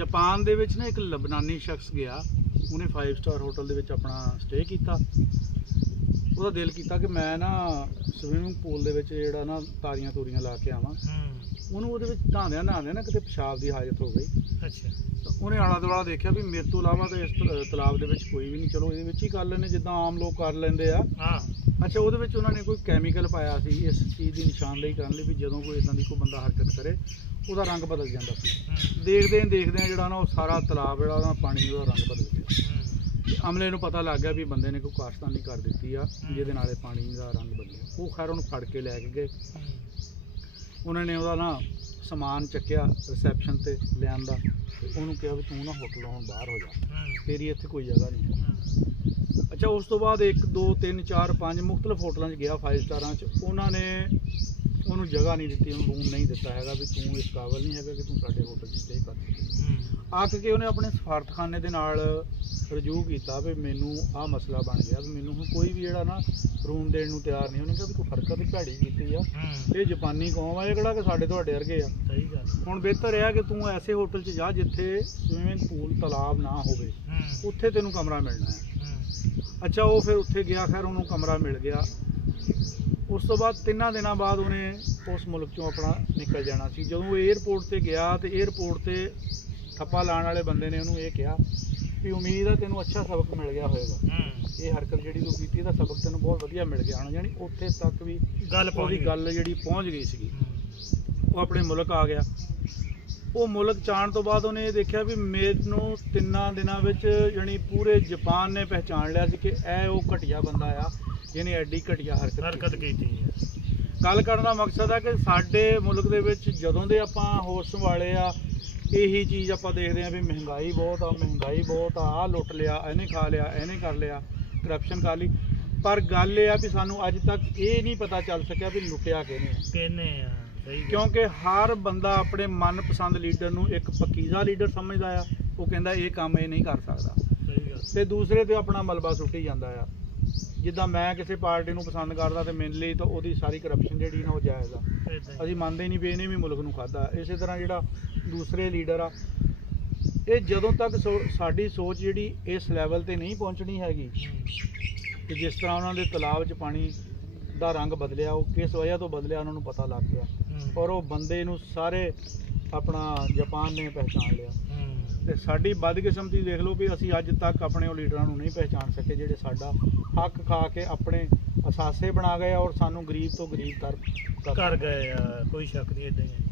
Japan दे विच ना एक लबनानी शख्स गया, उन्हें 5 स्टार होटल दे विच अपना स्टे किया। ਉਹਦਾ ਦਿਲ ਕੀਤਾ ਕਿ ਮੈਂ ਨਾ ਸਵਿਮਿੰਗ ਪੂਲ ਦੇ ਵਿੱਚ ਜਿਹੜਾ ਨਾ ਤਾਰੀਆਂ ਤੂਰੀਆਂ ਲਾ ਕੇ ਆਵਾਂ। ਉਹਨੂੰ ਉਹਦੇ ਵਿੱਚ ਨਹਾਉਂਦਿਆਂ ਨਹਾਉਂਦਿਆਂ ਨਾ ਕਿਤੇ ਪਿਸ਼ਾਬ ਦੀ ਹਾਜਤ ਹੋ ਗਈ। ਅੱਛਾ। ਤਾਂ ਉਹਨੇ ਆਲਾ ਦੁਆਲਾ ਦੇਖਿਆ ਵੀ ਮੇਰੇ ਤੋਂ ਇਲਾਵਾ ਤਾਂ ਇਸ ਤਲਾਬ ਦੇ ਵਿੱਚ ਕੋਈ ਵੀ ਨਹੀਂ, ਚਲੋ ਇਹਦੇ ਵਿੱਚ ਹੀ ਕਰ ਲੈਂਦੇ ਜਿੱਦਾਂ ਆਮ ਲੋਕ ਕਰ ਲੈਂਦੇ ਆ। ਅੱਛਾ, ਉਹਦੇ ਵਿੱਚ ਉਹਨਾਂ ਨੇ ਕੋਈ ਕੈਮੀਕਲ ਪਾਇਆ ਸੀ ਇਸ ਚੀਜ਼ ਦੀ ਨਿਸ਼ਾਨਦੇਹੀ ਕਰਨ ਲਈ ਵੀ ਜਦੋਂ ਕੋਈ ਇਦਾਂ ਦੀ ਕੋਈ ਬੰਦਾ ਹਰਕਤ ਕਰੇ ਉਹਦਾ ਰੰਗ ਬਦਲ ਜਾਂਦਾ ਸੀ। ਦੇਖਦਿਆਂ ਜਿਹੜਾ ਨਾ ਉਹ ਸਾਰਾ ਤਲਾਬ ਜਿਹੜਾ ਉਹਦਾ ਪਾਣੀ ਉਹਦਾ ਰੰਗ ਬਦਲ ਗਿਆ। ਅਮਲੇ ਨੂੰ ਪਤਾ ਲੱਗ ਗਿਆ ਵੀ ਬੰਦੇ ਨੇ ਕੋਈ ਕਾਰਸਤਾਨੀ ਕਰ ਦਿੱਤੀ ਆ ਜਿਹਦੇ ਨਾਲ ਪਾਣੀ ਦਾ ਰੰਗ ਬਦਲਿਆ। ਉਹ ਖੈਰ ਉਹਨੂੰ ਫੜ ਕੇ ਲੈ ਕੇ ਗਏ। ਉਹਨਾਂ ਨੇ ਉਹਦਾ ਨਾ ਸਮਾਨ ਚੱਕਿਆ ਰਿਸੈਪਸ਼ਨ ਤੇ ਲਿਆਂਦਾ, ਉਹਨੂੰ ਕਿਹਾ ਵੀ ਤੂੰ ਨਾ ਹੋਟਲੋਂ ਬਾਹਰ ਹੋ ਜਾ, ਤੇਰੀ ਇੱਥੇ ਕੋਈ ਜਗ੍ਹਾ ਨਹੀਂ। ਅੱਛਾ, ਉਸ ਤੋਂ ਬਾਅਦ 1 2 3 4 5 ਮੁਖਤਲਿਫ ਹੋਟਲਾਂ 'ਚ ਗਿਆ 5 ਸਟਾਰਾਂ 'ਚ। ਉਹਨਾਂ ਨੇ ਉਹਨੂੰ ਜਗ੍ਹਾ ਨਹੀਂ ਦਿੱਤੀ, ਉਹਨੂੰ ਰੂਮ ਨਹੀਂ ਦਿੱਤਾ ਹੈਗਾ ਵੀ ਤੂੰ ਇਸ ਕਾਬਲ ਨਹੀਂ ਹੈਗਾ ਕਿ ਤੂੰ ਸਾਡੇ ਹੋਟਲ 'ਚ ਸਟੇ ਕਰ ਸਕੇ। ਆਖ ਕੇ ਉਹਨੇ ਆਪਣੇ ਸਫਾਰਤਖਾਨੇ ਦੇ ਨਾਲ ਰਜੂ ਕੀਤਾ ਵੀ ਮੈਨੂੰ ਆਹ ਮਸਲਾ ਬਣ ਗਿਆ ਵੀ ਮੈਨੂੰ ਹੁਣ ਕੋਈ ਵੀ ਜਿਹੜਾ ਨਾ ਰੂਮ ਦੇਣ ਨੂੰ ਤਿਆਰ ਨਹੀਂ। ਉਹਨੇ ਕਿਹਾ ਵੀ ਕੋਈ ਹਰਕਤ ਭੈੜੀ ਕੀਤੀ ਆ, ਇਹ ਜਾਪਾਨੀ ਕੌਮ ਆ, ਇਹ ਕਿਹੜਾ ਕਿ ਸਾਡੇ ਤੁਹਾਡੇ ਵਰਗੇ ਆ। ਸਹੀ ਗੱਲ। ਹੁਣ ਬਿਹਤਰ ਇਹ ਆ ਕਿ ਤੂੰ ਐਸੇ ਹੋਟਲ 'ਚ ਜਾ ਜਿੱਥੇ ਸਵਿਮਿੰਗ ਪੂਲ ਤਲਾਬ ਨਾ ਹੋਵੇ, ਉੱਥੇ ਤੈਨੂੰ ਕਮਰਾ ਮਿਲਣਾ ਹੈ। ਅੱਛਾ, ਉਹ ਫਿਰ ਉੱਥੇ ਗਿਆ, ਖੈਰ ਉਹਨੂੰ ਕਮਰਾ ਮਿਲ ਗਿਆ। ਉਸ ਤੋਂ ਬਾਅਦ 3 ਦਿਨਾਂ ਬਾਅਦ ਉਹਨੇ ਉਸ ਮੁਲਕ 'ਚੋਂ ਆਪਣਾ ਨਿਕਲ ਜਾਣਾ ਸੀ। ਜਦੋਂ ਉਹ ਏਅਰਪੋਰਟ 'ਤੇ ਗਿਆ ਤੇ ਏਅਰਪੋਰਟ 'ਤੇ ਠੱਪਾ ਲਾਉਣ ਵਾਲੇ ਬੰਦੇ ਨੇ ਉਹਨੂੰ ਇਹ ਕਿਹਾ ਵੀ ਉਮੀਦ ਆ ਤੈਨੂੰ ਅੱਛਾ ਸਬਕ ਮਿਲ ਗਿਆ ਹੋਏਗਾ, ਇਹ ਹਰਕਤ ਜਿਹੜੀ ਤੂੰ ਕੀਤੀ ਇਹਦਾ ਸਬਕ ਤੈਨੂੰ ਬਹੁਤ ਵਧੀਆ ਮਿਲ ਗਿਆ ਹੋਣਾ। ਯਾਨੀ ਉੱਥੇ ਤੱਕ ਵੀ ਉਹਦੀ ਗੱਲ ਜਿਹੜੀ ਪਹੁੰਚ ਗਈ ਸੀਗੀ। ਉਹ ਆਪਣੇ ਮੁਲਕ ਆ ਗਿਆ। ਉਹ ਮੁਲਕ 'ਚ ਆਉਣ ਤੋਂ ਬਾਅਦ ਉਹਨੇ ਇਹ ਦੇਖਿਆ ਵੀ ਮੈਨੂੰ 3 ਦਿਨਾਂ ਵਿੱਚ ਯਾਨੀ ਪੂਰੇ ਜਾਪਾਨ ਨੇ ਪਹਿਚਾਣ ਲਿਆ ਸੀ ਕਿ ਇਹ ਉਹ ਘਟੀਆ ਬੰਦਾ ਆ ਜਿਹਨੇ ਐਡੀ ਘਟੀਆ ਹਰਕਤ ਕੀਤੀ ਹੈ। ਗੱਲ ਕਰਨ ਦਾ ਮਕਸਦ ਆ ਕਿ ਸਾਡੇ ਮੁਲਕ ਦੇ ਵਿੱਚ ਜਦੋਂ ਦੇ ਆਪਾਂ ਹੋਸ਼ ਸੰਭਾਲੇ ਆ, ਇਹੀ ਚੀਜ਼ ਆਪਾਂ ਦੇਖਦੇ ਹਾਂ ਵੀ ਮਹਿੰਗਾਈ ਬਹੁਤ ਆ, ਆਹ ਲੁੱਟ ਲਿਆ, ਇਹਨੇ ਖਾ ਲਿਆ, ਇਹਨੇ ਕਰ ਲਿਆ, ਕਰਪਸ਼ਨ ਕਰ ਲਈ। ਪਰ ਗੱਲ ਇਹ ਆ ਵੀ ਸਾਨੂੰ ਅੱਜ ਤੱਕ ਇਹ ਨਹੀਂ ਪਤਾ ਚੱਲ ਸਕਿਆ ਵੀ ਲੁੱਟਿਆ ਕਿਹਨੇ ਆ। ਕਿਉਂਕਿ ਹਰ ਬੰਦਾ ਆਪਣੇ ਮਨਪਸੰਦ ਲੀਡਰ ਨੂੰ ਇੱਕ ਪਕੀਜ਼ਾ ਲੀਡਰ ਸਮਝਦਾ ਆ। ਉਹ ਕਹਿੰਦਾ ਇਹ ਕੰਮ ਇਹ ਨਹੀਂ ਕਰ ਸਕਦਾ ਤੇ ਦੂਸਰੇ ਤੇ ਆਪਣਾ ਮਲਬਾ ਸੁੱਟੀ ਜਾਂਦਾ ਆ। ਜਿੱਦਾਂ ਮੈਂ ਕਿਸੇ ਪਾਰਟੀ ਨੂੰ ਪਸੰਦ ਕਰਦਾ ਤੇ ਮੇਰੇ ਲਈ ਤਾਂ ਉਹਦੀ ਸਾਰੀ ਕਰਪਸ਼ਨ ਜਿਹੜੀ ਨਾ ਉਹ ਜਾਇਜ਼ ਆ। ਅਸੀਂ ਮੰਨਦੇ ਨਹੀਂ ਵੀ ਇਹਨੇ ਵੀ ਮੁਲਕ ਨੂੰ ਖਾਧਾ। ਇਸੇ ਤਰ੍ਹਾਂ ਜਿਹੜਾ ਦੂਸਰੇ ਲੀਡਰ ਆ, ਇਹ ਜਦੋਂ ਤੱਕ ਸਾਡੀ ਸੋਚ ਜਿਹੜੀ ਇਸ ਲੈਵਲ ਤੇ ਨਹੀਂ ਪਹੁੰਚਣੀ ਹੈਗੀ ਕਿ ਜਿਸ ਤਰ੍ਹਾਂ ਉਹਨਾਂ ਦੇ ਤਲਾਬ 'ਚ ਪਾਣੀ ਦਾ ਰੰਗ ਬਦਲਿਆ, ਉਹ ਕਿਸ ਵਜ੍ਹਾ ਤੋਂ ਬਦਲਿਆ ਉਹਨਾਂ ਨੂੰ ਪਤਾ ਲੱਗ ਗਿਆ ਔਰ ਉਹ ਬੰਦੇ ਨੂੰ ਸਾਰੇ ਆਪਣਾ ਜਾਪਾਨ ਨੇ ਪਹਿਚਾਣ ਲਿਆ। ਤੇ ਸਾਡੀ ਬਦਕਿਸਮਤੀ ਦੇਖ ਲਓ ਵੀ ਅਸੀਂ ਅੱਜ ਤੱਕ ਆਪਣੇ ਉਹ ਲੀਡਰਾਂ ਨੂੰ ਨਹੀਂ ਪਹਿਚਾਣ ਸਕੇ ਜਿਹੜੇ ਸਾਡਾ ਹੱਕ ਖਾ ਕੇ ਆਪਣੇ ਅਸਾਸੇ ਬਣਾ ਗਏ ਔਰ ਸਾਨੂੰ ਗਰੀਬ ਤੋਂ ਗਰੀਬ ਕਰ ਗਏ ਆ। ਕੋਈ ਸ਼ੱਕ ਨਹੀਂ, ਇੱਦਾਂ ਹੀ ਹੈ।